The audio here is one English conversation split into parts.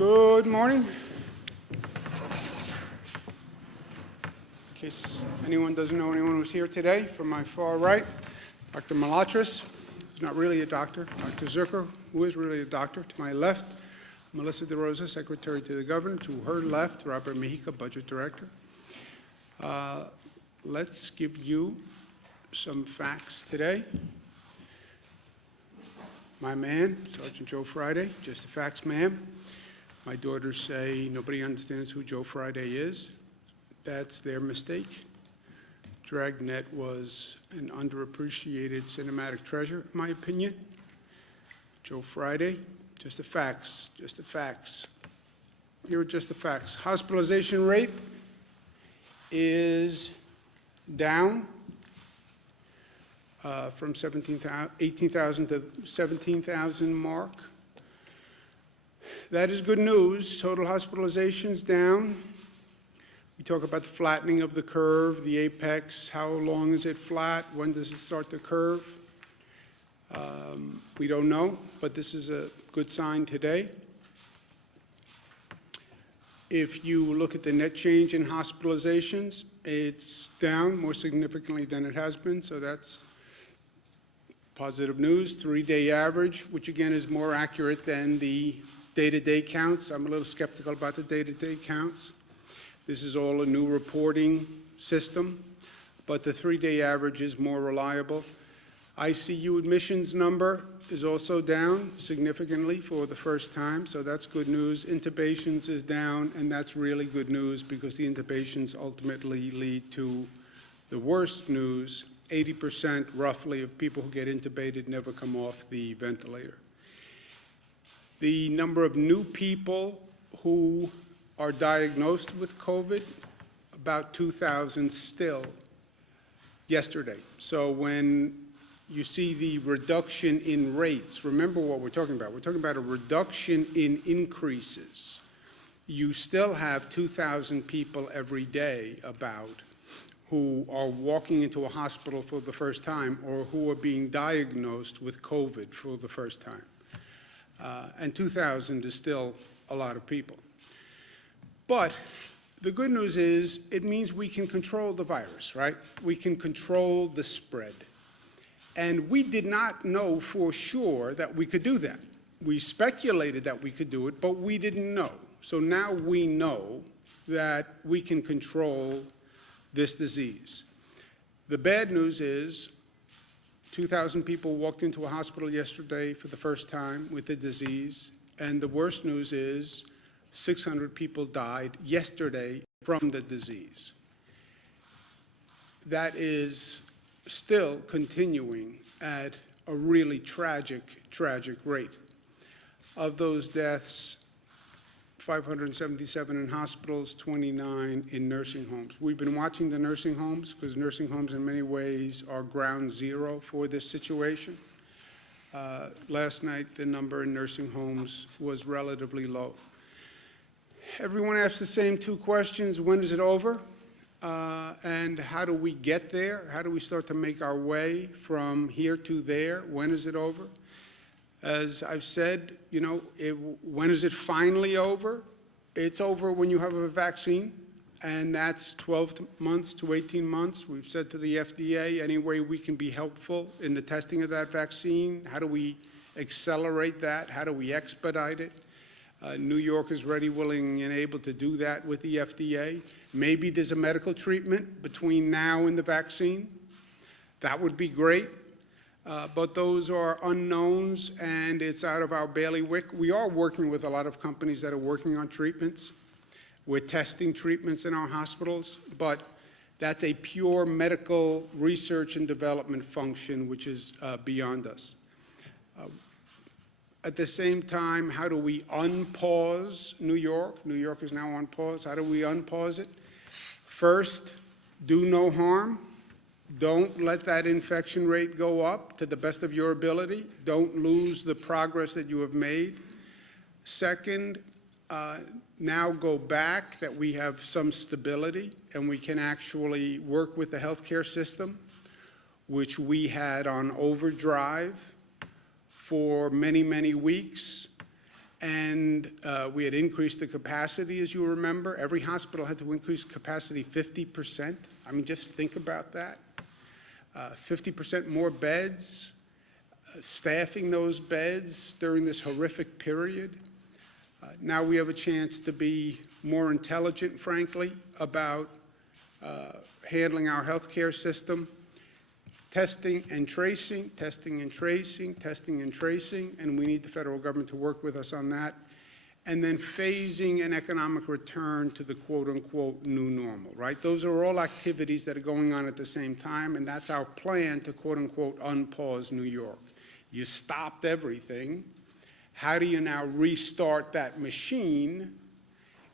Good morning. In case anyone doesn't know anyone who's here today, from my far right, Dr. Malatras, who's not really a doctor, Dr. Zucker, who is really a doctor. To my left, Melissa DeRosa, Secretary to the Governor. To her left, Robert Mejica, Budget Director. Let's give you some facts today. My man, Sergeant Joe Friday, just the facts, ma'am. My daughters say nobody understands who Joe Friday is. That's their mistake. Dragnet was an underappreciated cinematic treasure, in my opinion. Joe Friday, just the facts, just the facts. Here are just the facts. Hospitalization rate is down from 18,000 to 17,000 mark. That is good news. Total hospitalizations down. We talk about the flattening of the curve, the apex. How long is it flat? When does it start to curve? We don't know, but this is a good sign today. If you look at the net change in hospitalizations, it's down more significantly than it has been, so that's positive news. 3-day average, which again is more accurate than the day-to-day counts. I'm a little skeptical about the day-to-day counts. This is all a new reporting system, but the 3-day average is more reliable. ICU admissions number is also down significantly for the first time, so that's good news. Intubations is down, and that's really good news because the intubations ultimately lead to the worst news. 80% roughly of people who get intubated never come off the ventilator. The number of new people who are diagnosed with COVID, about 2,000 still yesterday. So when you see the reduction in rates, remember what we're talking about. We're talking about a reduction in increases. You still have 2,000 people every day about who are walking into a hospital for the first time or who are being diagnosed with COVID for the first time. And 2,000 is still a lot of people. But the good news is it means we can control the virus, right? We can control the spread. And we did not know for sure that we could do that. We speculated that we could do it, but we didn't know. So now we know that we can control this disease. The bad news is 2,000 people walked into a hospital yesterday for the first time with the disease, and the worst news is 600 people died yesterday from the disease. That is still continuing at a really tragic, tragic rate. Of those deaths, 577 in hospitals, 29 in nursing homes. We've been watching the nursing homes because nursing homes in many ways are ground zero for this situation. Last night, the number in nursing homes was relatively low. Everyone asks the same two questions: when is it over? And how do we get there? How do we start to make our way from here to there? When is it over? As I've said, you know, when is it finally over? It's over when you have a vaccine, and that's 12 months to 18 months. We've said to the FDA, any way we can be helpful in the testing of that vaccine, how do we accelerate that? How do we expedite it? New York is ready, willing, and able to do that with the FDA. Maybe there's a medical treatment between now and the vaccine. That would be great. But those are unknowns, and it's out of our bailiwick. We are working with a lot of companies that are working on treatments. We're testing treatments in our hospitals, but that's a pure medical research and development function, which is beyond us. At the same time, how do we unpause New York? New York is now on pause. How do we unpause it? First, do no harm. Don't let that infection rate go up to the best of your ability. Don't lose the progress that you have made. Second, now go back that we have some stability and we can actually work with the healthcare system, which we had on overdrive for many, many weeks. And we had increased the capacity, as you remember. Every hospital had to increase capacity 50%. I mean, just think about that. 50% more beds, staffing those beds during this horrific period. Now we have a chance to be more intelligent, frankly, about handling our healthcare system. Testing and tracing, testing and tracing, testing and tracing, and we need the federal government to work with us on that. And then phasing an economic return to the quote-unquote new normal, right? Those are all activities that are going on at the same time, and that's our plan to quote-unquote unpause New York. You stopped everything. How do you now restart that machine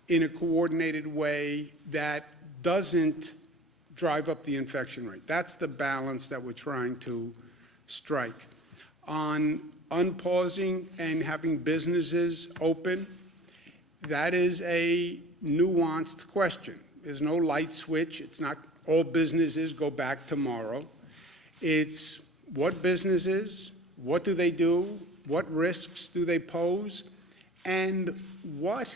in a coordinated way that doesn't drive up the infection rate? That's the balance that we're trying to strike. On unpausing and having businesses open, that is a nuanced question. There's no light switch. It's not all businesses go back tomorrow. It's what businesses, what do they do, what risks do they pose, and what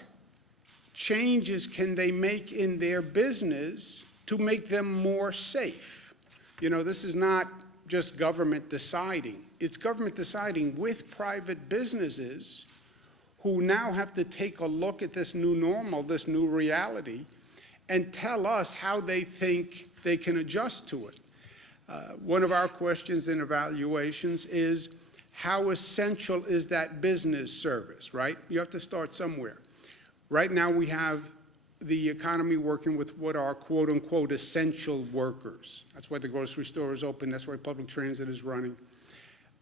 changes can they make in their business to make them more safe. You know, this is not just government deciding. It's government deciding with private businesses who now have to take a look at this new normal, this new reality, and tell us how they think they can adjust to it. One of our questions in evaluations is, how essential is that business service, right? You have to start somewhere. Right now we have the economy working with what are quote-unquote essential workers. That's why the grocery store is open. That's why public transit is running.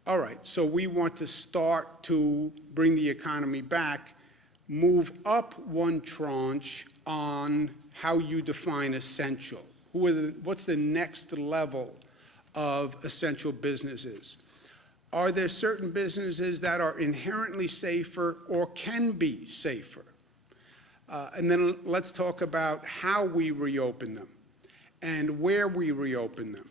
All right, so we want to start to bring the economy back, move up one tranche on how you define essential. What's the next level of essential businesses? Are there certain businesses that are inherently safer or can be safer? And then let's talk about how we reopen them and where we reopen them.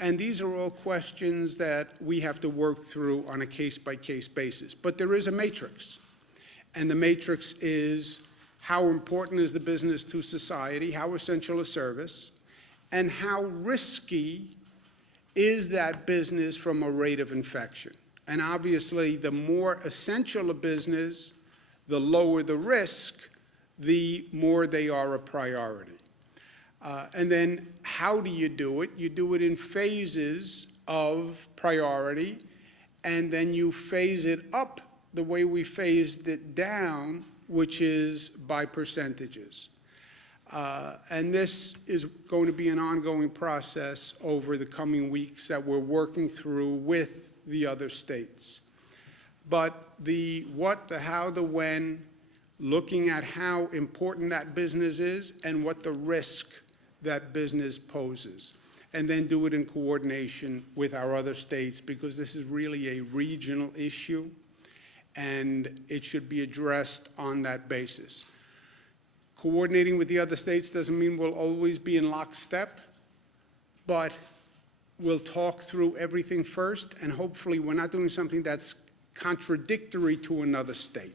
And these are all questions that we have to work through on a case-by-case basis. But there is a matrix. And the matrix is how important is the business to society, how essential a service, and how risky is that business from a rate of infection. And obviously, the more essential a business, the lower the risk, the more they are a priority. And then how do you do it? You do it in phases of priority, and then you phase it up the way we phased it down, which is by percentages. And this is going to be an ongoing process over the coming weeks that we're working through with the other states. But the what, the how, the when, looking at how important that business is and what the risk that business poses, and then do it in coordination with our other states, because this is really a regional issue, and it should be addressed on that basis. Coordinating with the other states doesn't mean we'll always be in lockstep, but we'll talk through everything first, and hopefully we're not doing something that's contradictory to another state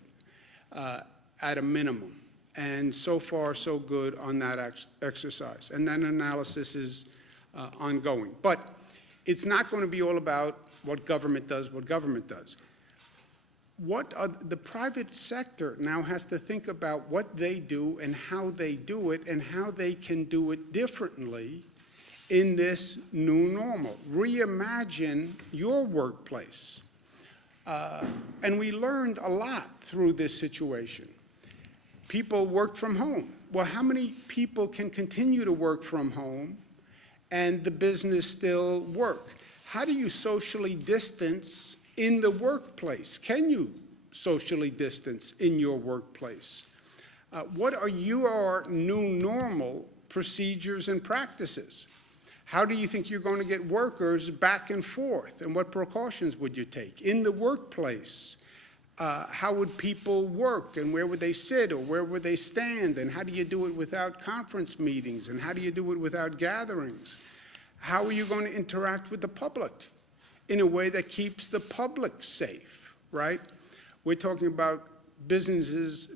at a minimum. And so far, so good on that exercise. And that analysis is ongoing. But it's not going to be all about what government does. The private sector now has to think about what they do and how they do it and how they can do it differently in this new normal. Reimagine your workplace. And we learned a lot through this situation. People worked from home. Well, how many people can continue to work from home and the business still work? How do you socially distance in the workplace? Can you socially distance in your workplace? What are your new normal procedures and practices? How do you think you're going to get workers back and forth, and what precautions would you take? In the workplace, how would people work, and where would they sit, or where would they stand, and how do you do it without conference meetings, and how do you do it without gatherings? How are you going to interact with the public in a way that keeps the public safe, right? We're talking about businesses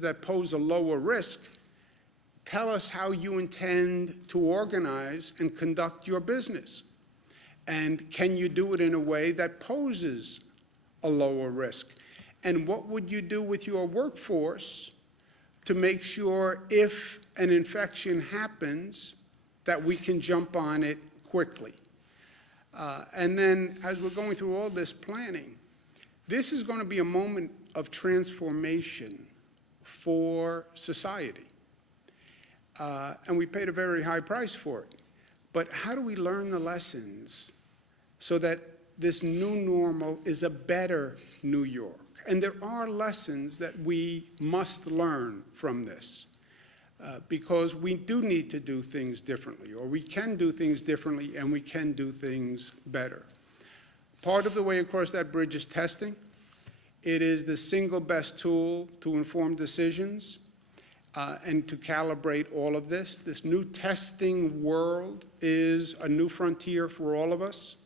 that pose a lower risk. Tell us how you intend to organize and conduct your business. And can you do it in a way that poses a lower risk? And what would you do with your workforce to make sure if an infection happens that we can jump on it quickly? And then as we're going through all this planning, this is going to be a moment of transformation for society. And we paid a very high price for it. But how do we learn the lessons so that this new normal is a better New York? And there are lessons that we must learn from this, because we do need to do things differently, or we can do things differently, and we can do things better. Part of the way across that bridge is testing. It is the single best tool to inform decisions and to calibrate all of this. This new testing world is a new frontier for all of us.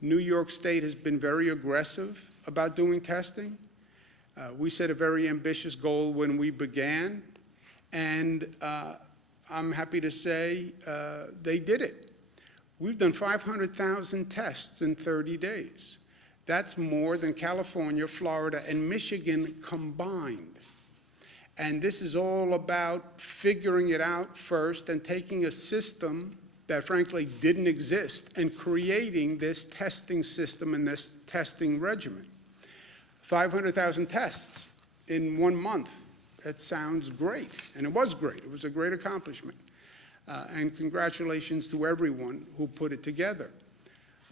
New York State has been very aggressive about doing testing. We set a very ambitious goal when we began, and I'm happy to say they did it. We've done 500,000 tests in 30 days. That's more than California, Florida, and Michigan combined. And this is all about figuring it out first and taking a system that frankly didn't exist and creating this testing system and this testing regimen. 500,000 tests in 1 month. That sounds great, and it was great. It was a great accomplishment. And congratulations to everyone who put it together.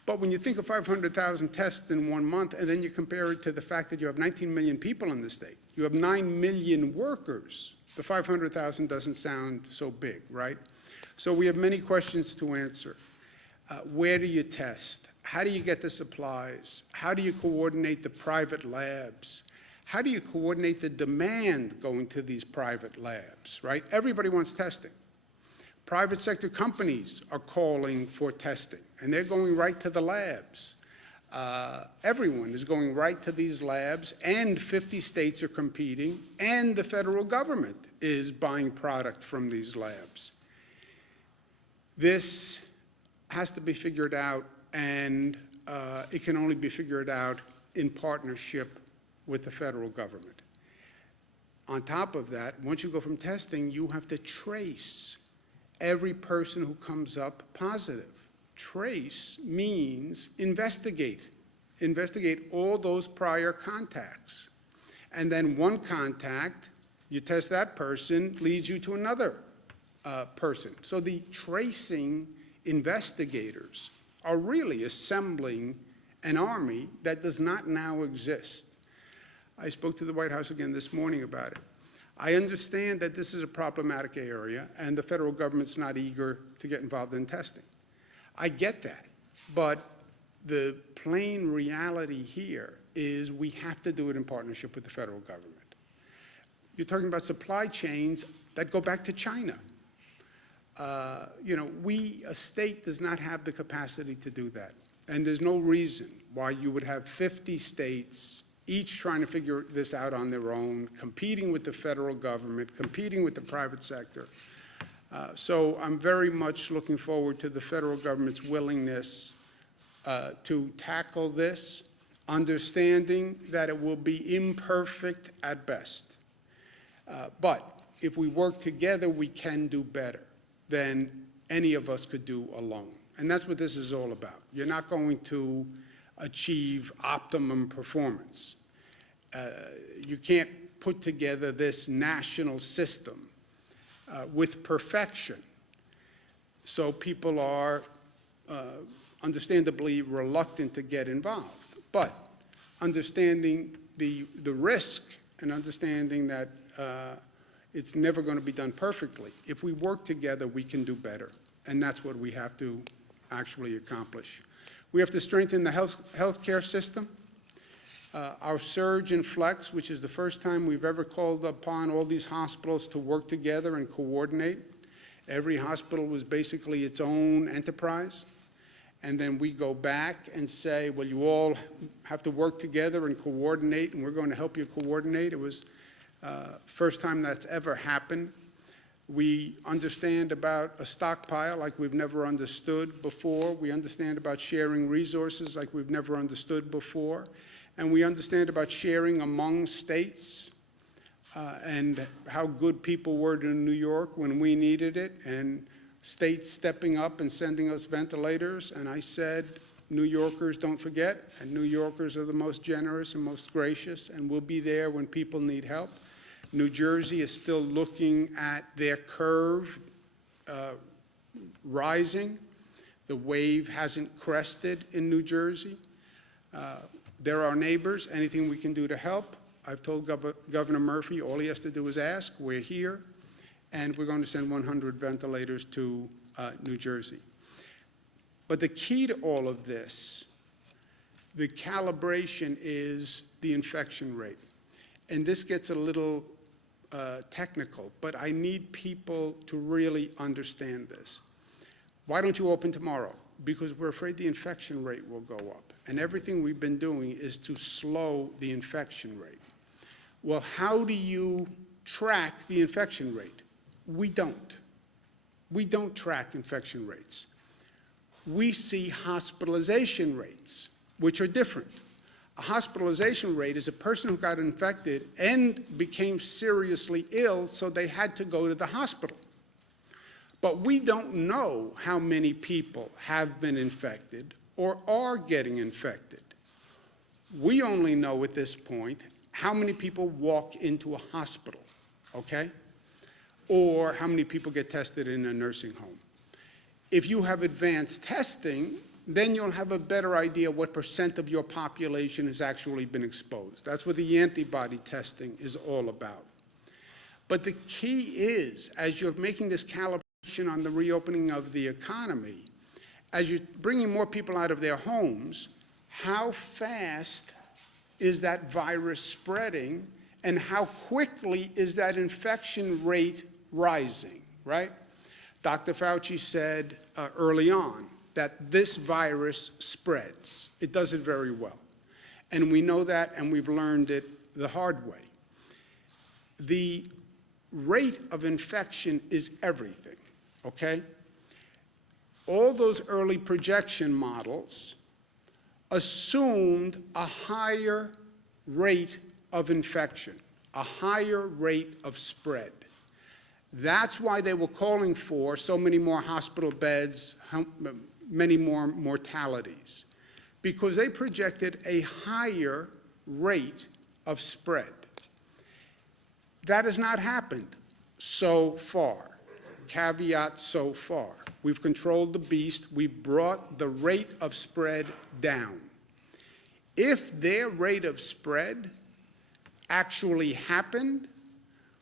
But when you think of 500,000 tests in 1 month, and then you compare it to the fact that you have 19 million people in the state, you have 9 million workers, the 500,000 doesn't sound so big, right? So we have many questions to answer. Where do you test? How do you get the supplies? How do you coordinate the private labs? How do you coordinate the demand going to these private labs, right? Everybody wants testing. Private sector companies are calling for testing, and they're going right to the labs. Everyone is going right to these labs, and 50 states are competing, and the federal government is buying product from these labs. This has to be figured out, and it can only be figured out in partnership with the federal government. On top of that, once you go from testing, you have to trace every person who comes up positive. Trace means investigate. Investigate all those prior contacts. And then one contact, you test that person, leads you to another person. So the tracing investigators are really assembling an army that does not now exist. I spoke to the White House again this morning about it. I understand that this is a problematic area and the federal government's not eager to get involved in testing. I get that, but the plain reality here is we have to do it in partnership with the federal government. You're talking about supply chains that go back to China. A state does not have the capacity to do that. And there's no reason why you would have 50 states each trying to figure this out on their own, competing with the federal government, competing with the private sector. So I'm very much looking forward to the federal government's willingness to tackle this, understanding that it will be imperfect at best. But if we work together, we can do better than any of us could do alone. And that's what this is all about. You're not going to achieve optimum performance. You can't put together this national system with perfection. So people are understandably reluctant to get involved. But understanding the risk and understanding that it's never going to be done perfectly. If we work together, we can do better. And that's what we have to actually accomplish. We have to strengthen the healthcare system. Our surge in flex, which is the first time we've ever called upon all these hospitals to work together and coordinate. Every hospital was basically its own enterprise. And then we go back and say, well, you all have to work together and coordinate, and we're going to help you coordinate. It was first time that's ever happened. We understand about a stockpile like we've never understood before. We understand about sharing resources like we've never understood before. And we understand about sharing among states and how good people were to New York when we needed it, and states stepping up and sending us ventilators. And I said, New Yorkers don't forget, and New Yorkers are the most generous and most gracious, and we'll be there when people need help. New Jersey is still looking at their curve rising. The wave hasn't crested in New Jersey. They're our neighbors. Anything we can do to help. I've told Governor Murphy all he has to do is ask. We're here. And we're going to send 100 ventilators to New Jersey. But the key to all of this, the calibration, is the infection rate. And this gets a little technical, but I need people to really understand this. Why don't you open tomorrow? Because we're afraid the infection rate will go up. And everything we've been doing is to slow the infection rate. Well, how do you track the infection rate? We don't. We don't track infection rates. We see hospitalization rates, which are different. A hospitalization rate is a person who got infected and became seriously ill, so they had to go to the hospital. But we don't know how many people have been infected or are getting infected. We only know at this point how many people walk into a hospital, okay? Or how many people get tested in a nursing home. If you have advanced testing, then you'll have a better idea what % of your population has actually been exposed. That's what the antibody testing is all about. But the key is, as you're making this calibration on the reopening of the economy, as you're bringing more people out of their homes, how fast is that virus spreading, and how quickly is that infection rate rising, right? Dr. Fauci said early on that this virus spreads. It does it very well. And we know that, and we've learned it the hard way. The rate of infection is everything, okay? All those early projection models assumed a higher rate of infection, a higher rate of spread. That's why they were calling for so many more hospital beds, many more mortalities, because they projected a higher rate of spread. That has not happened so far. Caveat, so far. We've controlled the beast. We've brought the rate of spread down. If their rate of spread actually happened,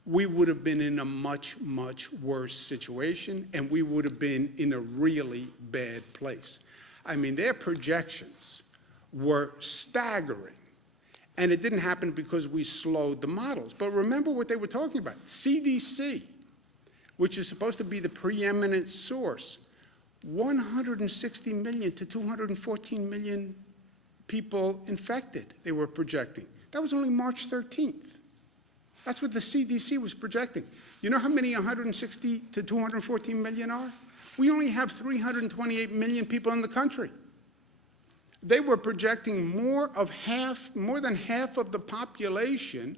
we would have been in a much, much worse situation, and we would have been in a really bad place. I mean, their projections were staggering, and it didn't happen because we slowed the models. But remember what they were talking about. CDC, which is supposed to be the preeminent source, 160 million to 214 million people infected, they were projecting. That was only March 13th. That's what the CDC was projecting. You know how many 160 to 214 million are? We only have 328 million people in the country. They were projecting more than half of the population,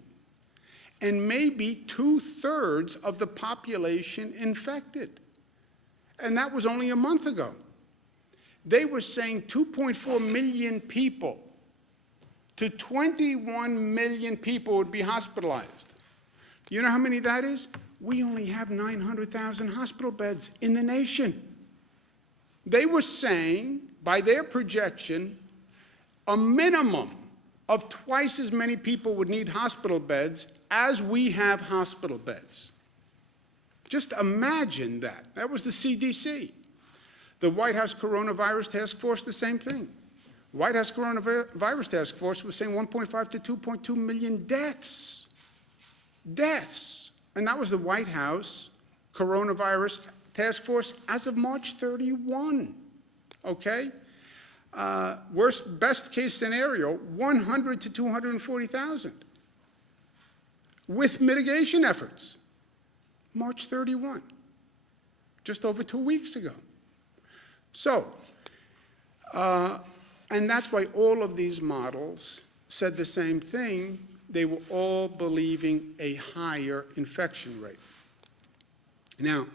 and maybe 2/3 of the population infected. And that was only a month ago. They were saying 2.4 million people to 21 million people would be hospitalized. You know how many that is? We only have 900,000 hospital beds in the nation. They were saying, by their projection, a minimum of twice as many people would need hospital beds as we have hospital beds. Just imagine that. That was the CDC. The White House Coronavirus Task Force, the same thing. White House Coronavirus Task Force was saying 1.5 to 2.2 million deaths. Deaths. And that was the White House Coronavirus Task Force as of March 31. Okay? Best case scenario, 100 to 240,000. With mitigation efforts. March 31, just over 2 weeks ago. So, and that's why all of these models said the same thing. They were all believing a higher infection rate. Now,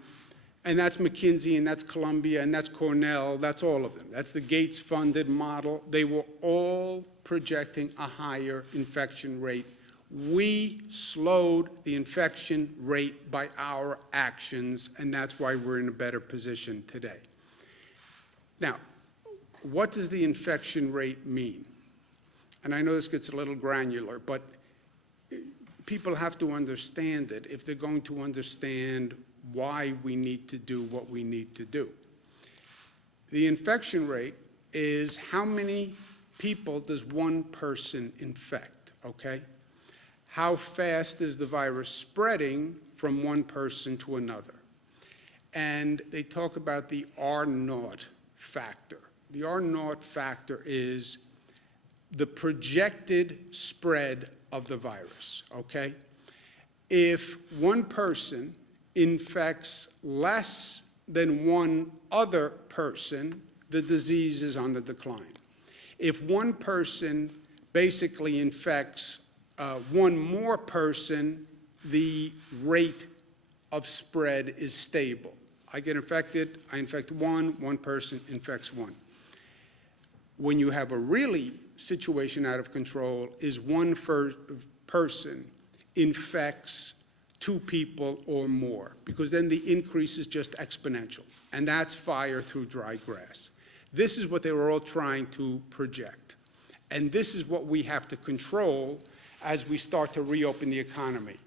and that's McKinsey, and that's Columbia, and that's Cornell, that's all of them. That's the Gates-funded model. They were all projecting a higher infection rate. We slowed the infection rate by our actions, and that's why we're in a better position today. Now, what does the infection rate mean? And I know this gets a little granular, but people have to understand it if they're going to understand why we need to do what we need to do. The infection rate is how many people does one person infect, okay? How fast is the virus spreading from one person to another? And they talk about the R0 factor. The R0 factor is the projected spread of the virus, okay? If one person infects less than one other person, the disease is on the decline. If one person basically infects one more person, the rate of spread is stable. I get infected, I infect one person infects one. When you have a really situation out of control is one person infects two people or more, because then the increase is just exponential, and that's fire through dry grass. This is what they were all trying to project, and this is what we have to control as we start to reopen the economy.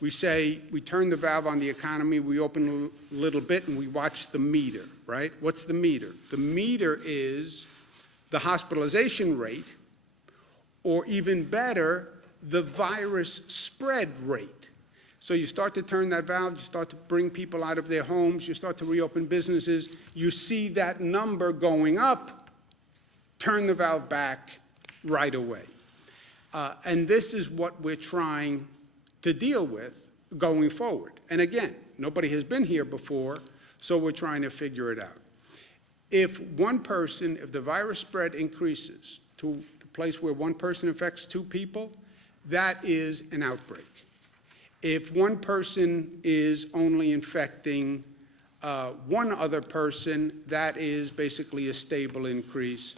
We say, we turn the valve on the economy, we open a little bit, and we watch the meter, right? What's the meter? The meter is the hospitalization rate, or even better, the virus spread rate. So you start to turn that valve, you start to bring people out of their homes, you start to reopen businesses, you see that number going up, turn the valve back right away. And this is what we're trying to deal with going forward. And again, nobody has been here before, so we're trying to figure it out. If the virus spread increases to the place where one person infects two people, that is an outbreak. If one person is only infecting one other person, that is basically a stable increase.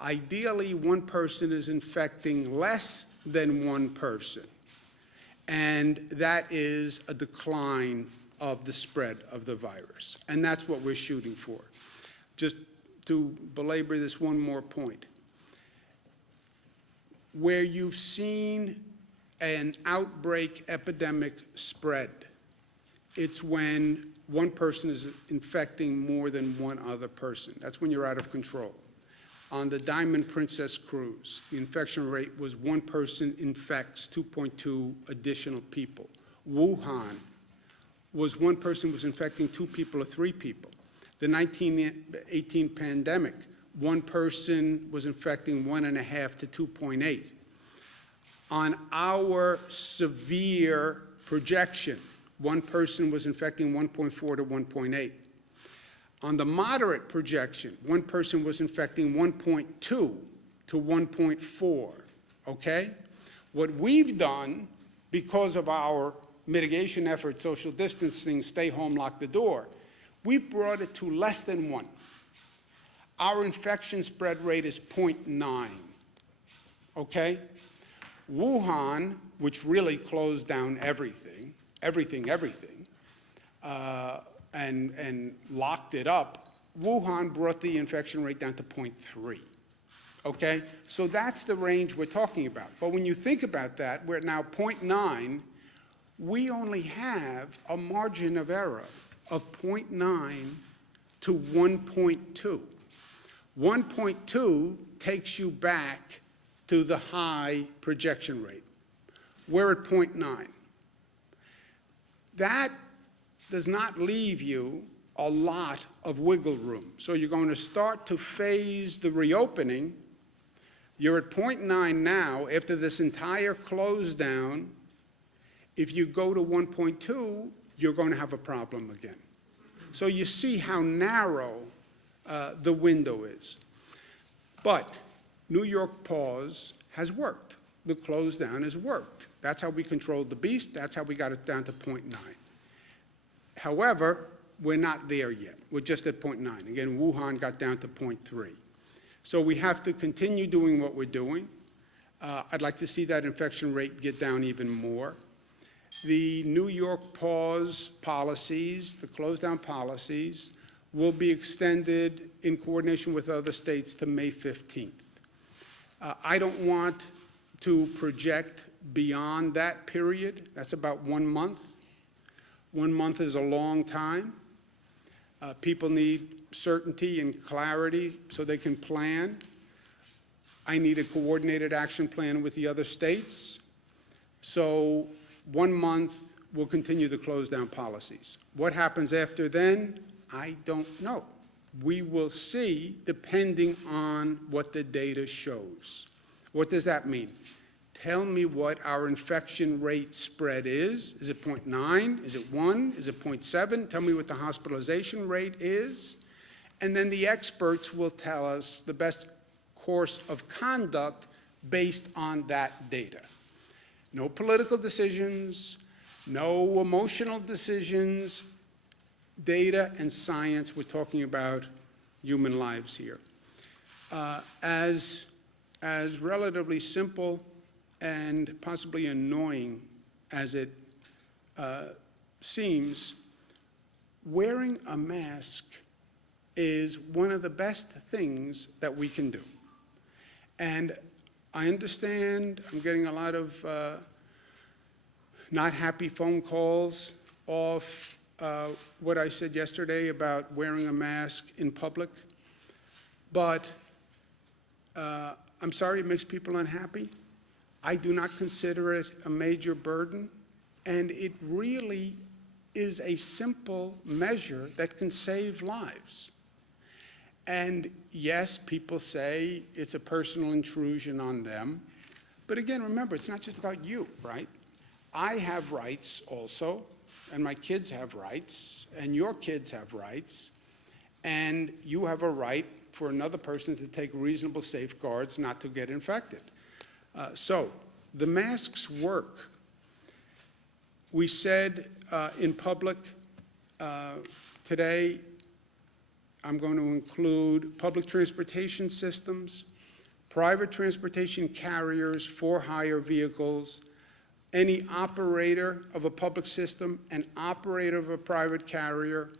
Ideally, one person is infecting less than one person, and that is a decline of the spread of the virus, and that's what we're shooting for. Just to belabor this one more point, where you've seen an outbreak epidemic spread, it's when one person is infecting more than one other person. That's when you're out of control. On the Diamond Princess cruise, the infection rate was one person infects 2.2 additional people. Wuhan was one person was infecting 2 people or 3 people. The 1918 pandemic, one person was infecting 1.5 to 2.8. On our severe projection, one person was infecting 1.4 to 1.8. On the moderate projection, one person was infecting 1.2 to 1.4, okay? What we've done, because of our mitigation efforts, social distancing, stay home, lock the door, we've brought it to less than 1. Our infection spread rate is 0.9, okay? Wuhan, which really closed down everything, and locked it up, Wuhan brought the infection rate down to 0.3, okay? So that's the range we're talking about. But when you think about that, we're at now 0.9, we only have a margin of error of 0.9 to 1.2. 1.2 takes you back to the high projection rate. We're at 0.9. That does not leave you a lot of wiggle room. So you're going to start to phase the reopening. You're at 0.9 now. After this entire close down, if you go to 1.2, you're going to have a problem again. So you see how narrow the window is. But New York pause has worked. The close down has worked. That's how we controlled the beast. That's how we got it down to 0.9. However, we're not there yet. We're just at 0.9. Again, Wuhan got down to 0.3. So we have to continue doing what we're doing. I'd like to see that infection rate get down even more. The New York pause policies, the close down policies, will be extended in coordination with other states to May 15th. I don't want to project beyond that period. That's about 1 month. 1 month is a long time. People need certainty and clarity so they can plan. I need a coordinated action plan with the other states. So 1 month, we'll continue the close down policies. What happens after then, I don't know. We will see depending on what the data shows. What does that mean? Tell me what our infection rate spread is. Is it 0.9? Is it 1? Is it 0.7? Tell me what the hospitalization rate is. And then the experts will tell us the best course of conduct based on that data. No political decisions, no emotional decisions, data and science. We're talking about human lives here. As relatively simple and possibly annoying as it seems, wearing a mask is one of the best things that we can do. And I understand I'm getting a lot of not happy phone calls off what I said yesterday about wearing a mask in public, but I'm sorry it makes people unhappy. I do not consider it a major burden, and it really is a simple measure that can save lives. And yes, people say it's a personal intrusion on them, but again, remember, it's not just about you, right? I have rights also, and my kids have rights, and your kids have rights, and you have a right for another person to take reasonable safeguards not to get infected. So the masks work. We said in public Today, I'm going to include public transportation systems, private transportation carriers, for-hire vehicles, any operator of a public system, an operator of a private carrier,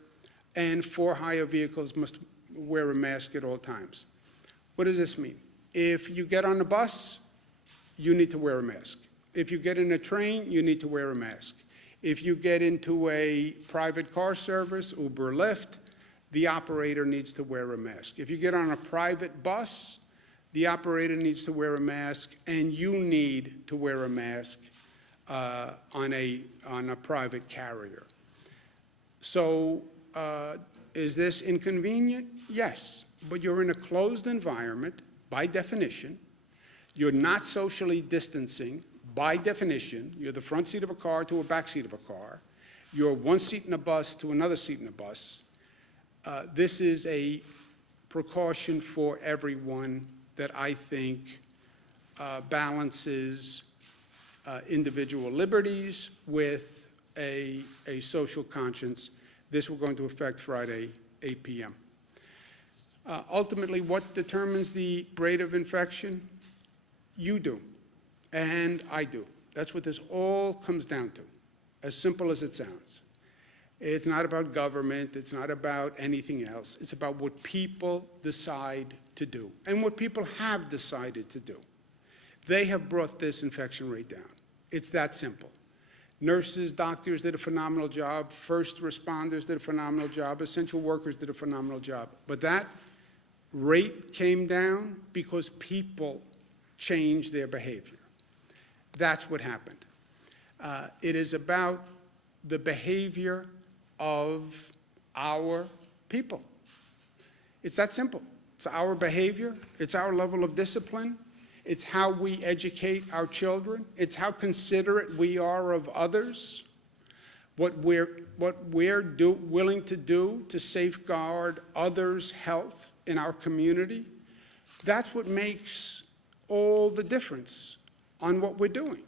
and for-hire vehicles must wear a mask at all times. What does this mean? If you get on a bus, you need to wear a mask. If you get in a train, you need to wear a mask. If you get into a private car service, Uber, Lyft, the operator needs to wear a mask. If you get on a private bus, the operator needs to wear a mask, and you need to wear a mask on a private carrier. So is this inconvenient? Yes, but you're in a closed environment by definition. You're not socially distancing by definition. You're the front seat of a car to a back seat of a car. You're one seat in a bus to another seat in a bus. This is a precaution for everyone that I think balances individual liberties with a social conscience. This we're going to affect Friday, 8 p.m. Ultimately, what determines the rate of infection? You do, and I do. That's what this all comes down to, as simple as it sounds. It's not about government, it's not about anything else. It's about what people decide to do, and what people have decided to do. They have brought this infection rate down. It's that simple. Nurses, doctors did a phenomenal job. First responders did a phenomenal job. Essential workers did a phenomenal job. But that rate came down because people changed their behavior. That's what happened. It is about the behavior of our people. It's that simple. It's our behavior. It's our level of discipline. It's how we educate our children. It's how considerate we are of others. What we're willing to do to safeguard others' health in our community. That's what makes all the difference on what we're doing.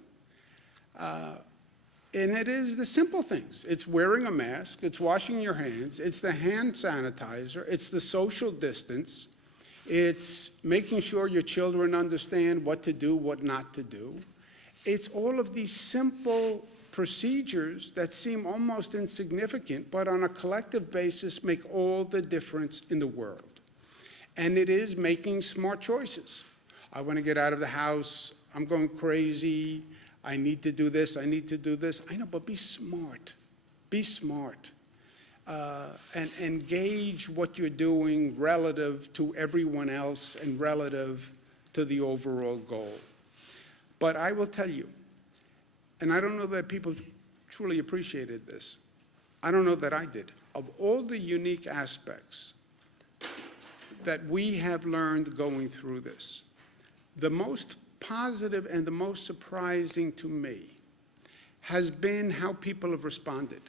And it is the simple things. It's wearing a mask, it's washing your hands, it's the hand sanitizer, it's the social distance, it's making sure your children understand what to do, what not to do. It's all of these simple procedures that seem almost insignificant, but on a collective basis make all the difference in the world. And it is making smart choices. I want to get out of the house, I'm going crazy, I need to do this, I need to do this. I know, but be smart. Be smart. And engage what you're doing relative to everyone else and relative to the overall goal. But I will tell you, and I don't know that people truly appreciated this. I don't know that I did. Of all the unique aspects that we have learned going through this, the most positive and the most surprising to me has been how people have responded.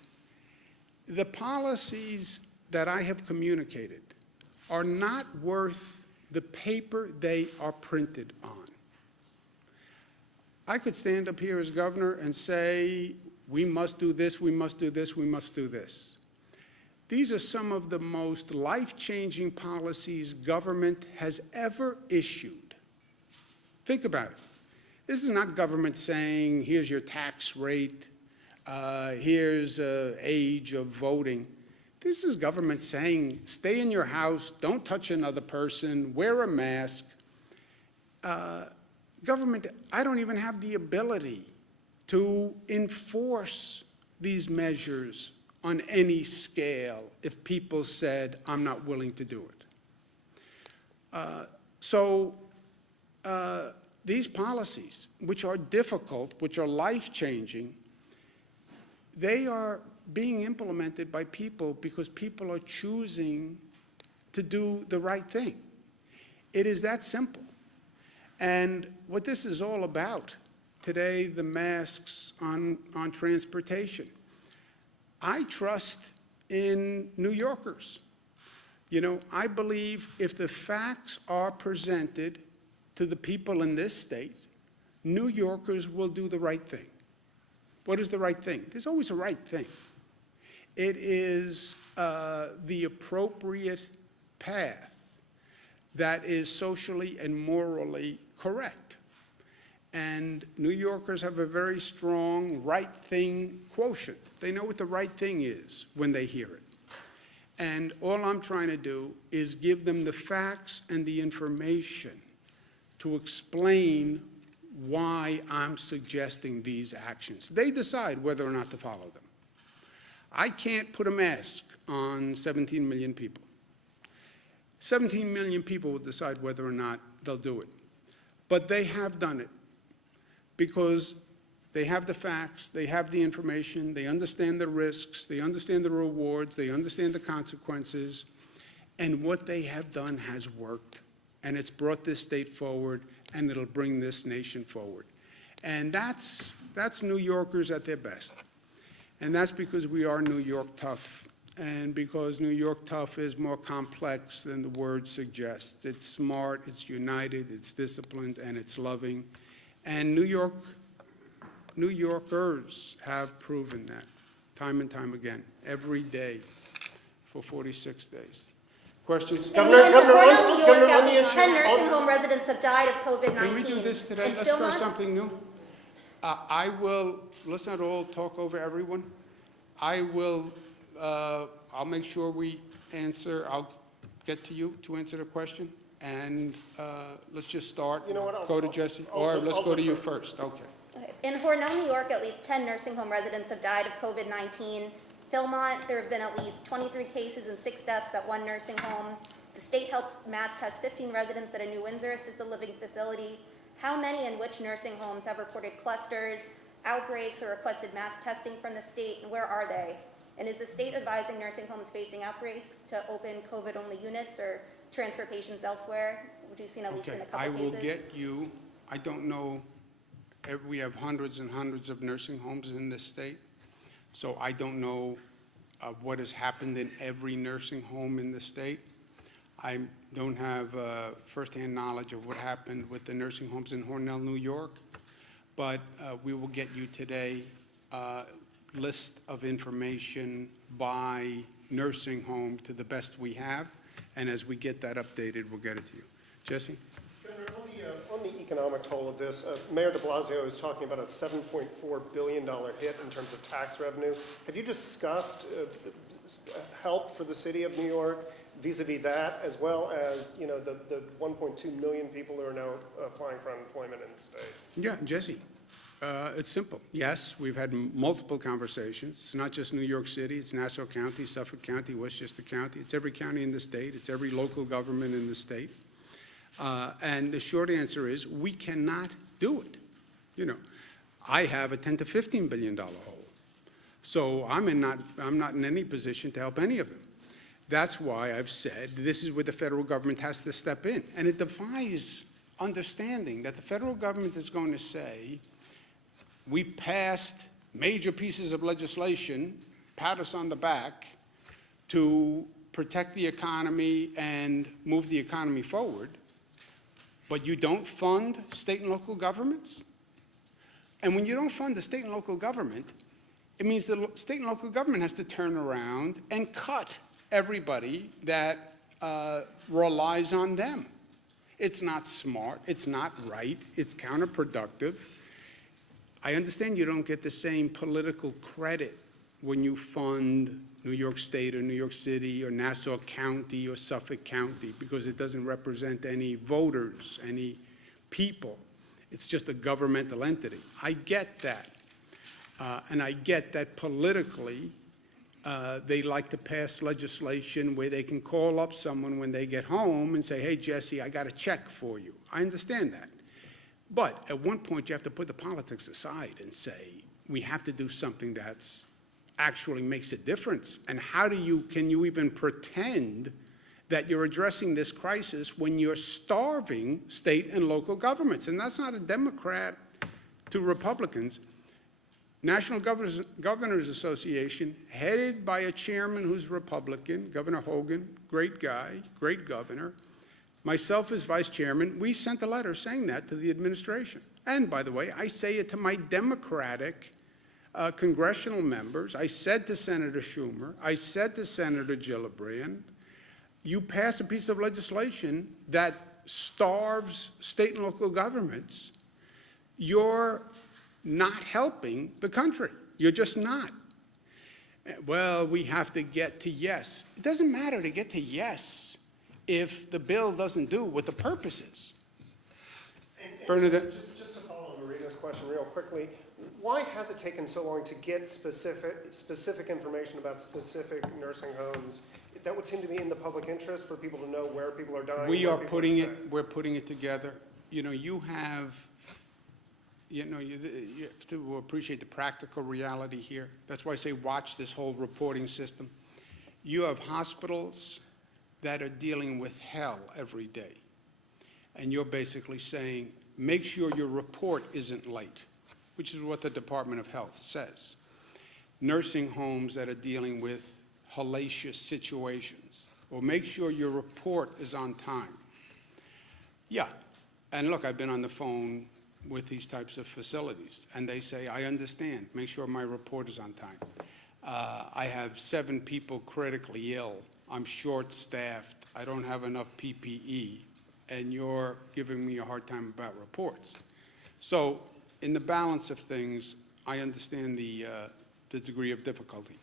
The policies that I have communicated are not worth the paper they are printed on. I could stand up here as governor and say, we must do this, we must do this, we must do this. These are some of the most life-changing policies government has ever issued. Think about it. This is not government saying, here's your tax rate, here's age of voting. This is government saying, stay in your house, don't touch another person, wear a mask. Government, I don't even have the ability to enforce these measures on any scale if people said, I'm not willing to do it. These policies, which are difficult, which are life-changing, they are being implemented by people because people are choosing to do the right thing. It is that simple. And what this is all about today, the masks on transportation. I trust in New Yorkers. You know, I believe if the facts are presented to the people in this state, New Yorkers will do the right thing. What is the right thing? There's always a right thing. It is the appropriate path that is socially and morally correct. And New Yorkers have a very strong right thing quotient. They know what the right thing is when they hear it. And all I'm trying to do is give them the facts and the information to explain why I'm suggesting these actions. They decide whether or not to follow them. I can't put a mask on 17 million people. 17 million people will decide whether or not they'll do it. But they have done it because they have the facts, they have the information, they understand the risks, they understand the rewards, they understand the consequences, and what they have done has worked. And it's brought this state forward, and it'll bring this nation forward. And that's New Yorkers at their best. And that's because we are New York tough, and because New York tough is more complex than the word suggests. It's smart, it's united, it's disciplined, and it's loving. And New Yorkers have proven that time and time again, every day for 46 days. Questions? Governor, on the issue. 10 nursing home residents have died of COVID-19. Can we do this today? Let's try something new. Let's not all talk over everyone. I'll make sure we answer, I'll get to you to answer the question. And let's just start. You know what, go to Jesse, or let's go to you first. Okay. In Hornell, New York, at least 10 nursing home residents have died of COVID-19. Philmont, there have been at least 23 cases and 6 deaths at one nursing home. The State Health Mast has 15 residents at a New Windsor assisted living facility. How many and which nursing homes have reported clusters, outbreaks, or requested mass testing from the state, and where are they? And is the state advising nursing homes facing outbreaks to open COVID-only units or transfer patients elsewhere? Which we've seen at least in a couple I will cases. get you, I don't know, we have hundreds and hundreds of nursing homes in this state, so I don't know what has happened in every nursing home in the state. I don't have firsthand knowledge of what happened with the nursing homes in Hornell, New York, but we will get you today a list of information by nursing home to the best we have, and as we get that updated, we'll get it to you. Jesse? On the economic toll of this, Mayor de Blasio is talking about a $7.4 billion hit in terms of tax revenue. Have you discussed help for the city of New York vis-a-vis that, as well as, you know, the 1.2 million people who are now applying for unemployment in the state? Yeah, Jesse, it's simple. Yes, we've had multiple conversations. It's not just New York City, it's Nassau County, Suffolk County, Westchester County. It's every county in the state. It's every local government in the state. And the short answer is we cannot do it. You know, I have a $10 to $15 billion hole. So I'm not in any position to help any of them. That's why I've said this is where the federal government has to step in. And it defies understanding that the federal government is going to say, we've passed major pieces of legislation, pat us on the back, to protect the economy and move the economy forward, but you don't fund state and local governments? And when you don't fund the state and local government, it means the state and local government has to turn around and cut everybody that relies on them. It's not smart, it's not right, it's counterproductive. I understand you don't get the same political credit when you fund New York State or New York City or Nassau County or Suffolk County because it doesn't represent any voters, any people. It's just a governmental entity. I get that. And I get that politically they like to pass legislation where they can call up someone when they get home and say, hey, Jesse, I got a check for you. I understand that. But at one point, you have to put the politics aside and say, we have to do something that's actually makes a difference. And how can you even pretend that you're addressing this crisis when you're starving state and local governments? And that's not a Democrat to Republicans. National Governors Association, headed by a chairman who's Republican, Governor Hogan, great guy, great governor. Myself as vice chairman, we sent a letter saying that to the administration. And by the way, I say it to my Democratic congressional members. I said to Senator Schumer, I said to Senator Gillibrand, you pass a piece of legislation that starves state and local governments, you're not helping the country. You're just not. Well, we have to get to yes. It doesn't matter to get to yes if the bill doesn't do what the purpose is. Bernadette? Just to follow Marina's question real quickly, why has it taken so long to get specific information about specific nursing homes? That would seem to be in the public interest for people to know where people are dying. We where are people putting sick. it, we're putting it together. You know, you have to appreciate the practical reality here. That's why I say watch this whole reporting system. You have hospitals that are dealing with hell every day. And you're basically saying, make sure your report isn't late, which is what the Department of Health says. Nursing homes that are dealing with hellacious situations, or make sure your report is on time. Yeah, and look, I've been on the phone with these types of facilities, and they say, I understand, make sure my report is on time. I have 7 people critically ill, I'm short-staffed, I don't have enough PPE, and you're giving me a hard time about reports. So in the balance of things, I understand the degree of difficulty.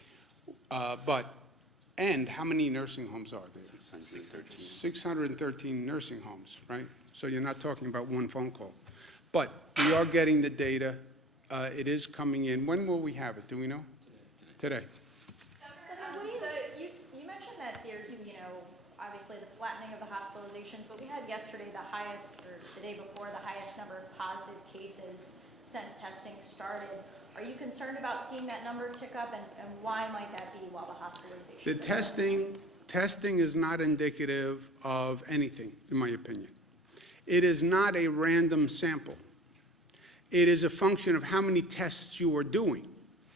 And how many nursing homes are there? 613. 613 nursing homes, right? So you're not talking about one phone call. But we are getting the data. It is coming in. When will we have it? Do we know? Today. You mentioned that there's, obviously the flattening of the hospitalizations, but we had yesterday the highest, or the day before, the highest number of positive cases since testing started. Are you concerned about seeing that number tick up, and why might that be while the hospitalization? The testing is not indicative of anything, in my opinion. It is not a random sample. It is a function of how many tests you are doing.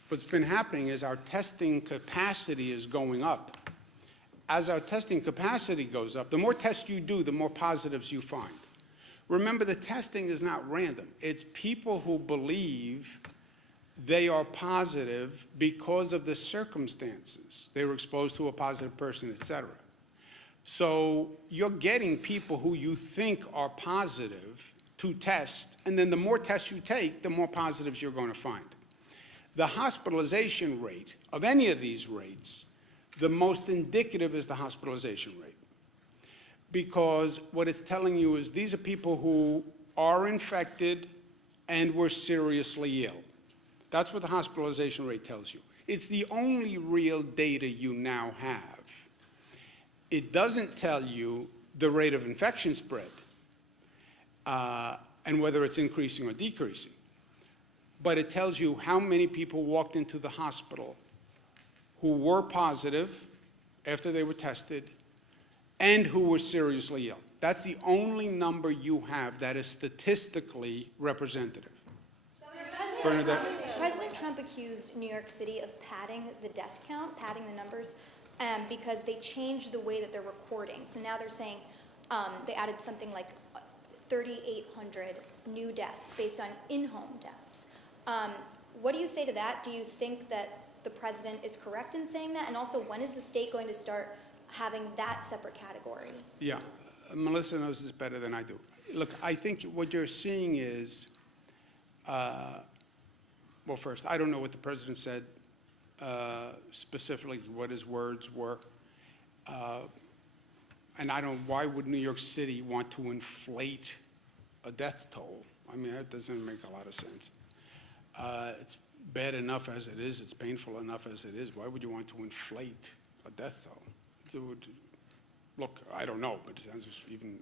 What's been happening is our testing capacity is going up. As our testing capacity goes up, the more tests you do, the more positives you find. Remember, the testing is not random. It's people who believe they are positive because of the circumstances. They were exposed to a positive person, et cetera. So you're getting people who you think are positive to test, and then the more tests you take, the more positives you're going to find. The hospitalization rate of any of these rates, the most indicative is the hospitalization rate. Because what it's telling you is these are people who are infected and were seriously ill. That's what the hospitalization rate tells you. It's the only real data you now have. It doesn't tell you the rate of infection spread and whether it's increasing or decreasing. But it tells you how many people walked into the hospital who were positive after they were tested and who were seriously ill. That's the only number you have that is statistically representative. Bernadette? President Trump accused New York City of padding the death count, padding the numbers, because they changed the way that they're recording. So now they're saying they added something like 3,800 new deaths based on in-home deaths. What do you say to that? Do you think that the president is correct in saying that? And also, when is the state going to start having that separate category? Yeah, Melissa knows this better than I do. Look, I think what you're seeing is, well, first, I don't know what the president said specifically, what his words were. And why would New York City want to inflate a death toll? I mean, that doesn't make a lot of sense. It's bad enough as it is, it's painful enough as it is. Why would you want to inflate a death toll? Look, I don't know, but it sounds even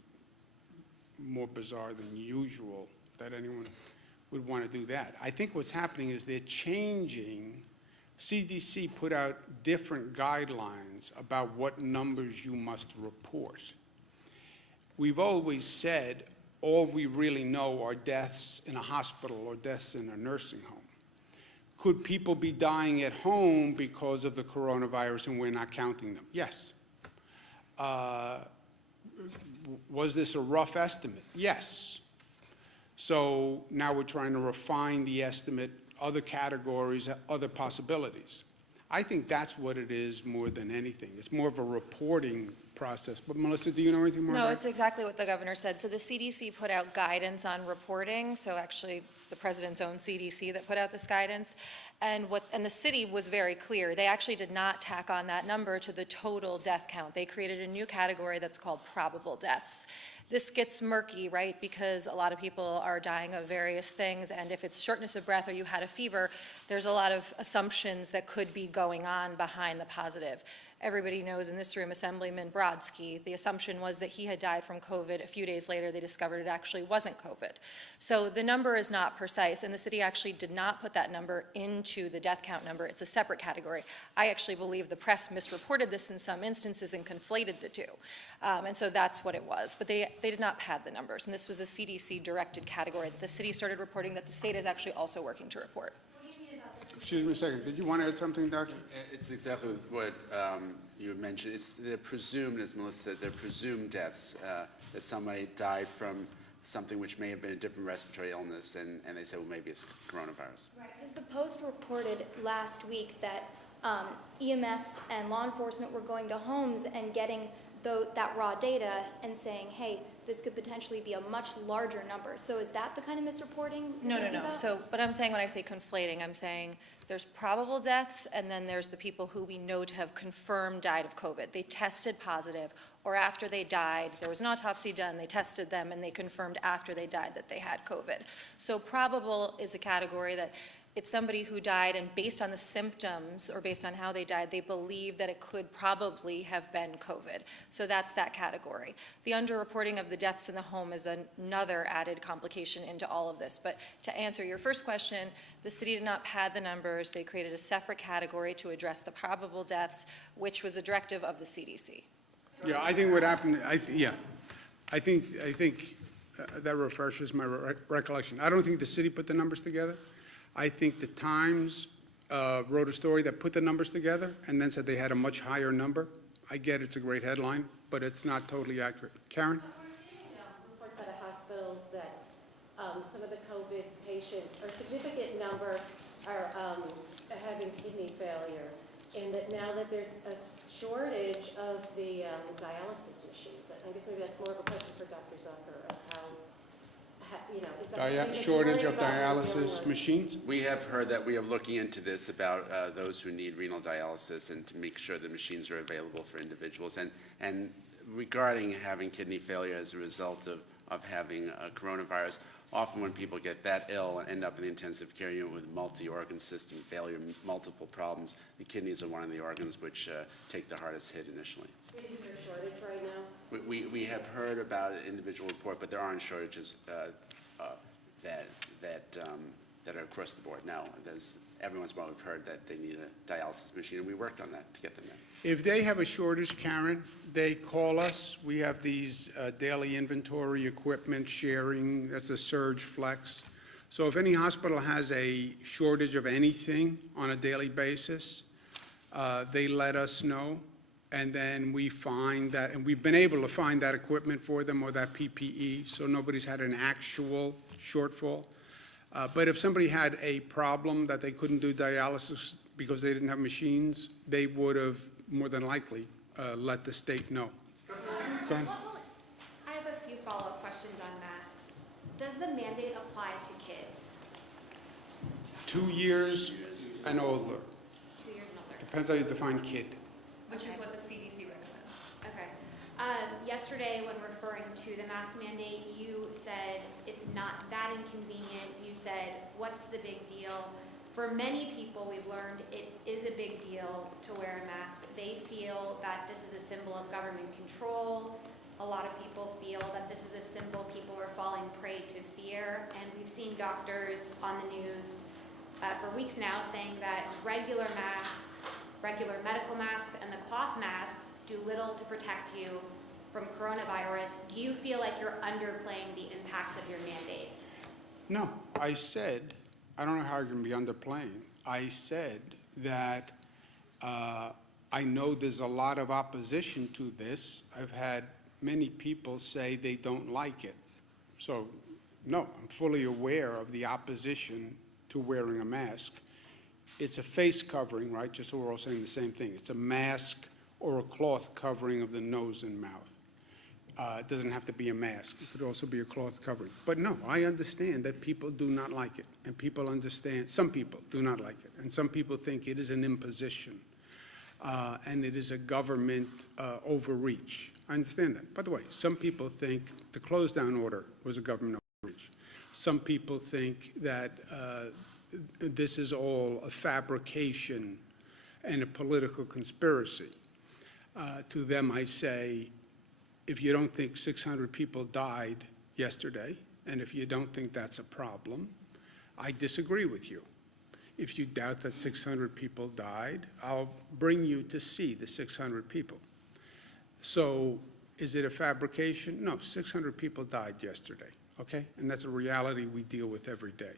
more bizarre than usual that anyone would want to do that. I think what's happening is they're changing. CDC put out different guidelines about what numbers you must report. We've always said all we really know are deaths in a hospital or deaths in a nursing home. Could people be dying at home because of the coronavirus and we're not counting them? Yes. Was this a rough estimate? Yes. So now we're trying to refine the estimate other categories, other possibilities. I think that's what it is more than anything. It's more of a reporting process. But Melissa, do you know anything more about No, it? it's exactly what the governor said. So the CDC put out guidance on reporting, so actually it's the president's own CDC that put out this guidance. And the city was very clear. They actually did not tack on that number to the total death count. They created a new category that's called probable deaths. This gets murky, right, because a lot of people are dying of various things, and if it's shortness of breath or you had a fever, there's a lot of assumptions that could be going on behind the positive. Everybody knows in this room, Assemblyman Brodsky, the assumption was that he had died from COVID. A few days later, they discovered it actually wasn't COVID. So the number is not precise, and the city actually did not put that number into the death count number. It's a separate category. I actually believe the press misreported this in some instances and conflated the two. And so that's what it was. But they did not pad the numbers, and this was a CDC-directed category that the city started reporting that the state is actually also working to report. Excuse me a second. Did you want to add something, Doctor? It's exactly what you had mentioned. It's the presumed, as Melissa said, they're presumed deaths, that somebody died from something which may have been a different respiratory illness, and they said, well, maybe it's coronavirus. Right, because the Post reported last week that EMS and law enforcement were going to homes and getting that raw data and saying, hey, this could potentially be a much larger number. So is that the kind of misreporting you're thinking about? So, but I'm saying when I say conflating, I'm saying there's probable deaths, and then there's the people who we know to have confirmed died of COVID. They tested positive, or after they died, there was an autopsy done, they tested them, and they confirmed after they died that they had COVID. So probable is a category that it's somebody who died, and based on the symptoms or based on how they died, they believe that it could probably have been COVID. So that's that category. The underreporting of the deaths in the home is another added complication into all of this. But to answer your first question, the city did not pad the numbers. They created a separate category to address the probable deaths, which was a directive of the CDC. Yeah, I think what happened, I think that refreshes my recollection. I don't think the city put the numbers together. I think the Times wrote a story that put the numbers together and then said they had a much higher number. I get it's a great headline, but it's not totally accurate. Karen? We're getting reports out of hospitals that some of the COVID patients, or a significant number, are having kidney failure, and that now that there's a shortage of the dialysis machines. I guess maybe that's more of a question for Dr. Zucker of how is that something that you're Shortage worried of about when you're dealing dialysis with- machines? We have heard that we are looking into this about those who need renal dialysis and to make sure the machines are available for individuals. And regarding having kidney failure as a result of having coronavirus, often when people get that ill and end up in the intensive care unit with multi-organ system failure, multiple problems, the kidneys are one of the organs which take the hardest hit initially. Is there a shortage right now? We have heard about an individual report, but there aren't shortages that are across the board. No, every once in a while we've heard that they need a dialysis machine, and we worked on that to get them there. If they have a shortage, Karen, they call us. We have these daily inventory equipment sharing. That's a surge flex. So if any hospital has a shortage of anything on a daily basis, they let us know. And then we find that, and we've been able to find that equipment for them or that PPE, so nobody's had an actual shortfall. But if somebody had a problem that they couldn't do dialysis because they didn't have machines, they would have more than likely let the state know. Go ahead. I have a few follow-up questions on masks. Does the mandate apply to kids? 2 years and older. 2 years and older? Depends how you define kid. Which is what the CDC recommends. Okay. Yesterday, when referring to the mask mandate, you said it's not that inconvenient. You said, what's the big deal? For many people, we've learned it is a big deal to wear a mask. They feel that this is a symbol of government control. A lot of people feel that this is a symbol people are falling prey to fear. And we've seen doctors on the news for weeks now saying that regular medical masks and the cloth masks do little to protect you from coronavirus. Do you feel like you're underplaying the impacts of your mandate? No, I said, I don't know how I can be underplaying. I said that I know there's a lot of opposition to this. I've had many people say they don't like it. So, no, I'm fully aware of the opposition to wearing a mask. It's a face covering, right? Just so we're all saying the same thing. It's a mask or a cloth covering of the nose and mouth. It doesn't have to be a mask. It could also be a cloth covering. But no, I understand that people do not like it. And people understand, some people do not like it. And some people think it is an imposition. And it is a government overreach. I understand that. By the way, some people think the close down order was a government overreach. Some people think that this is all a fabrication and a political conspiracy. To them, I say, if you don't think 600 people died yesterday, and if you don't think that's a problem, I disagree with you. If you doubt that 600 people died, I'll bring you to see the 600 people. So is it a fabrication? No, 600 people died yesterday, okay? And that's a reality we deal with every day.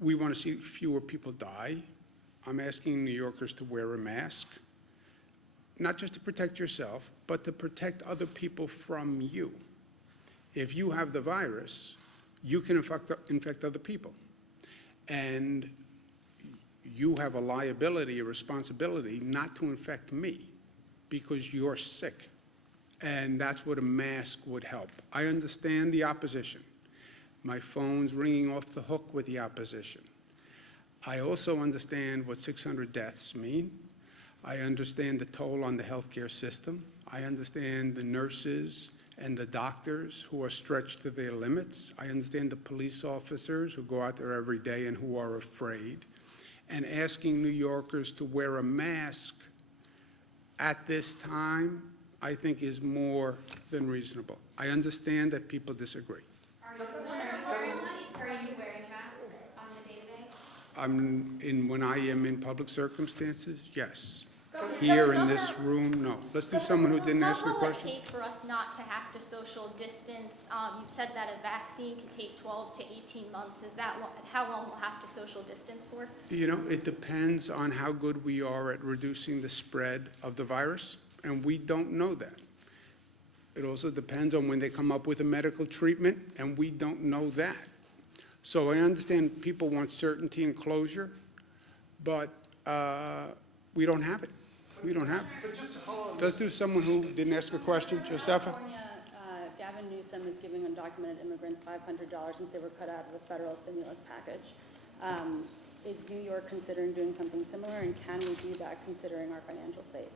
We want to see fewer people die. I'm asking New Yorkers to wear a mask, not just to protect yourself, but to protect other people from you. If you have the virus, you can infect other people. And you have a liability, a responsibility not to infect me because you're sick. And that's what a mask would help. I understand the opposition. My phone's ringing off the hook with the opposition. I also understand what 600 deaths mean. I understand the toll on the healthcare system. I understand the nurses and the doctors who are stretched to their limits. I understand the police officers who go out there every day and who are afraid. And asking New Yorkers to wear a mask at this time, I think, is more than reasonable. I understand that people disagree. Are you wearing a mask on the day-to-day? When I am in public circumstances, yes. Here in this room, no. Let's do someone who didn't ask a question. What will it take for us not to have to social distance? You've said that a vaccine could take 12 to 18 months. Is that how long we'll have to social distance for? You know, it depends on how good we are at reducing the spread of the virus, and we don't know that. It also depends on when they come up with a medical treatment, and we don't know that. So I understand people want certainty and closure, but we don't have it. We don't have it. But just hold on. Let's do someone who didn't ask a question. Josepha? California, Gavin Newsom is giving undocumented immigrants $500 since they were cut out of the federal stimulus package. Is New York considering doing something similar, and can we do that considering our financial state?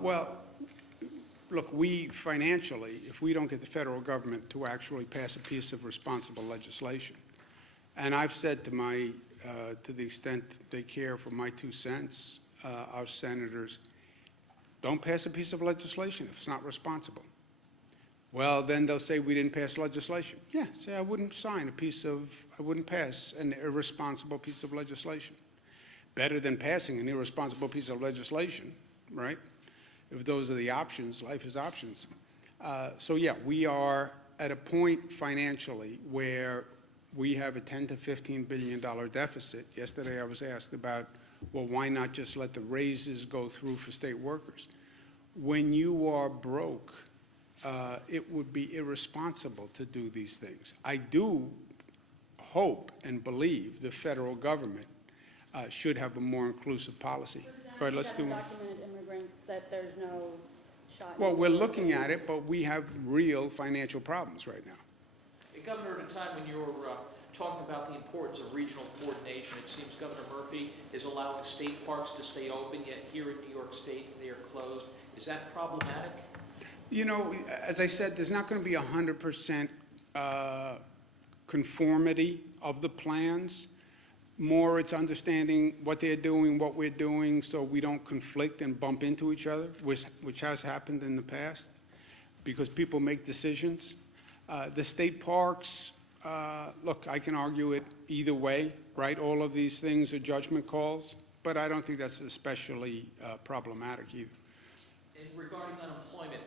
Well, look, we financially, if we don't get the federal government to actually pass a piece of responsible legislation, and I've said to to the extent they care for my 2 cents, our senators, don't pass a piece of legislation if it's not responsible. Well, then they'll say we didn't pass legislation. Yeah, say I wouldn't pass an irresponsible piece of legislation. Better than passing an irresponsible piece of legislation, right? If those are the options, life is options. So yeah, we are at a point financially where we have a $10 to $15 billion deficit. Yesterday I was asked about, well, why not just let the raises go through for state workers? When you are broke, it would be irresponsible to do these things. I do hope and believe the federal government should have a more inclusive policy. All right, let's do one. Undocumented immigrants, that there's no shot. Well, we're looking at it, but we have real financial problems right now. Hey, Governor, at a time when you're talking about the importance of regional coordination, it seems Governor Murphy is allowing state parks to stay open, yet here in New York State they are closed. Is that problematic? You know, as I said, there's not going to be 100% conformity of the plans. More, it's understanding what they're doing, what we're doing, so we don't conflict and bump into each other, which has happened in the past, because people make decisions. The state parks, look, I can argue it either way, right? All of these things are judgment calls, but I don't think that's especially problematic either. And regarding unemployment,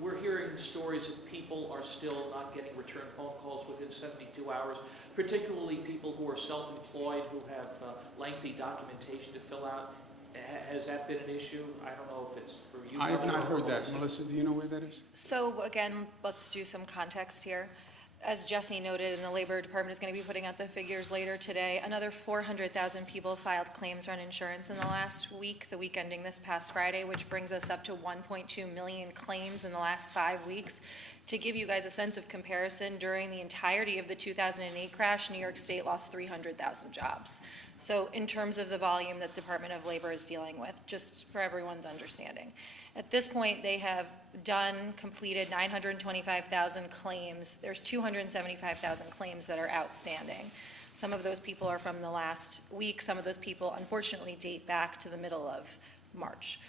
we're hearing stories that people are still not getting return phone calls within 72 hours, particularly people who are self-employed, who have lengthy documentation to fill out. Has that been an issue? I don't know if it's for you. I have not heard that. Melissa, do you know where that is? So again, let's do some context here. as Jesse noted, and the Labor Department is going to be putting out the figures later today, another 400,000 people filed claims for uninsurance in the last week, the week ending this past Friday, which brings us up to 1.2 million claims in the last 5 weeks. To give you guys a sense of comparison, during the entirety of the 2008 crash, New York State lost 300,000 jobs. So in terms of the volume that the Department of Labor is dealing with, just for everyone's understanding. At this point, they have completed 925,000 claims. There's 275,000 claims that are outstanding. Some of those people are from the last week. Some of those people, unfortunately, date back to the middle of March.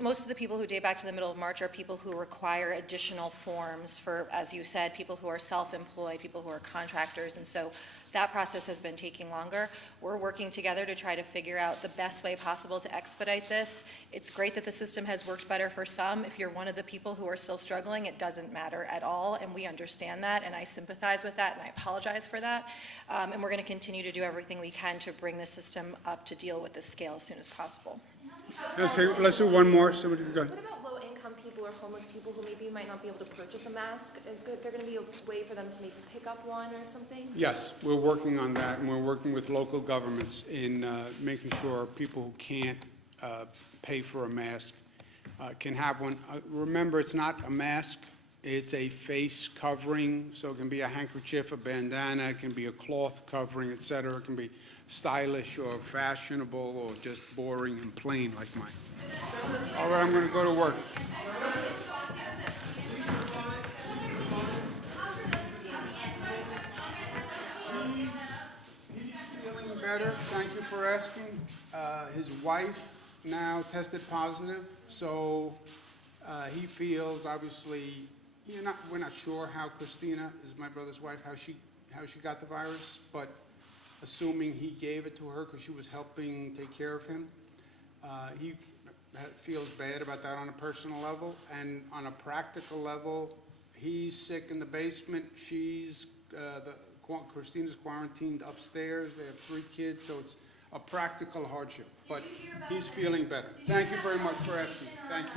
Most of the people who date back to the middle of March are people who require additional forms for, as you said, people who are self-employed, people who are contractors, and so that process has been taking longer. We're working together to try to figure out the best way possible to expedite this. It's great that the system has worked better for some. If you're one of the people who are still struggling, it doesn't matter at all, and we understand that, and I sympathize with that, and I apologize for that. And we're going to continue to do everything we can to bring the system up to deal with this scale as soon as possible. Let's do one more. Somebody go. What about low-income people or homeless people who maybe might not be able to purchase a mask? Is there going to be a way for them to maybe pick up one or something? Yes, we're working on that, and we're working with local governments in making sure people who can't pay for a mask can have one. Remember, it's not a mask, it's a face covering, so it can be a handkerchief, a bandana, it can be a cloth covering, et cetera. It can be stylish or fashionable or just boring and plain like mine. All right, I'm going to go to work. He's feeling better. Thank you for asking. His wife now tested positive, so he feels obviously. We're not sure how Christina, is my brother's wife, how she got the virus, but assuming he gave it to her because she was helping take care of him, he feels bad about that on a personal level, and on a practical level, he's sick in the basement. Christina's quarantined upstairs. They have 3 kids, so it's a practical hardship, but he's feeling better. Thank you very much for asking. Thank you.